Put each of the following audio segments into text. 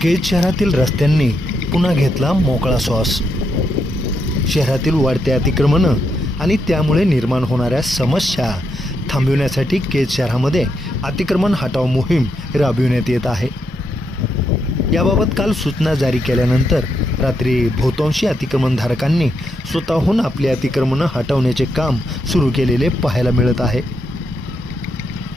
केज शहरातील रस्त्यांनी पुन्हा घेतला मोकळा श्वास. शहरातील वाढते अतिक्रमणं आणि त्यामुळे निर्माण होणाऱ्या समस्या थांबविण्यासाठी केज शहरामध्ये अतिक्रमण हटाव मोहीम राबविण्यात येत आहे. याबाबत काल सूचना जारी केल्यानंतर रात्री बहुतांशी अतिक्रमणधारकांनी स्वतःहून आपली अतिक्रमणं हटवण्याचे काम सुरू केलेले पाहायला मिळत आहे.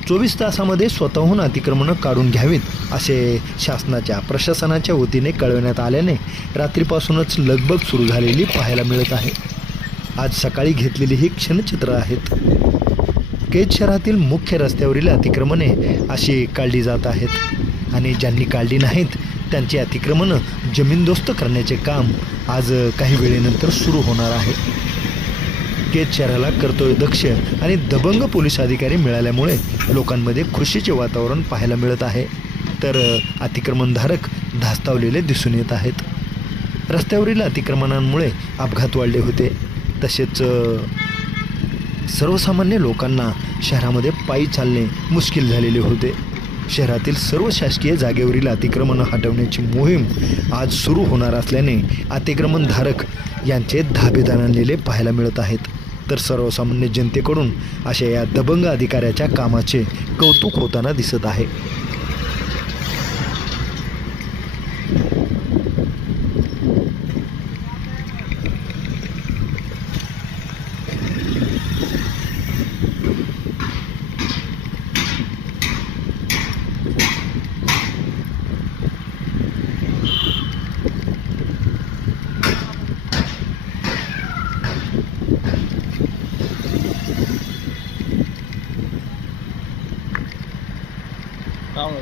24 तासामध्ये स्वतःहून अतिक्रमणं काढून घ्यावीत असे शासनाच्या प्रशासनाच्या वतीने कळवण्यात आल्याने रात्रीपासूनच लगबग सुरू झालेली पाहायला मिळत आहे. आज सकाळी घेतलेली ही क्षणचित्र आहेत. केज शहरातील मुख्य रस्त्यावरील अतिक्रमणे अशी काढली जात आहेत आणि ज्यांनी काढली नाहीत त्यांची अतिक्रमणं जमीनदोस्त करण्याचे काम आज काही वेळेनंतर सुरू होणार आहे. केज शहराला कर्तव्यदक्ष आणि दबंग पोलीस अधिकारी मिळाल्यामुळे लोकांमध्ये खुशीचे वातावरण पाहायला मिळत आहे. तर अतिक्रमणधारक धास्तावलेले दिसून येत आहेत. रस्त्यावरील अतिक्रमणांमुळे अपघात वाढले होते. तसेच सर्वसामान्य लोकांना शहरामध्ये पायी चालणे मुश्किल झालेले होते. शहरातील सर्व शासकीय जागेवरील अतिक्रमण हटवण्याची मोहीम आज सुरू होणार असल्याने अतिक्रमणधारक यांचे धाबे दणाणलेले पाहायला मिळत आहेत. तर सर्वसामान्य जनतेकडून अशा या दबंग अधिकाऱ्याच्या कामाचे कौतुक होताना दिसत आहे. Tamam.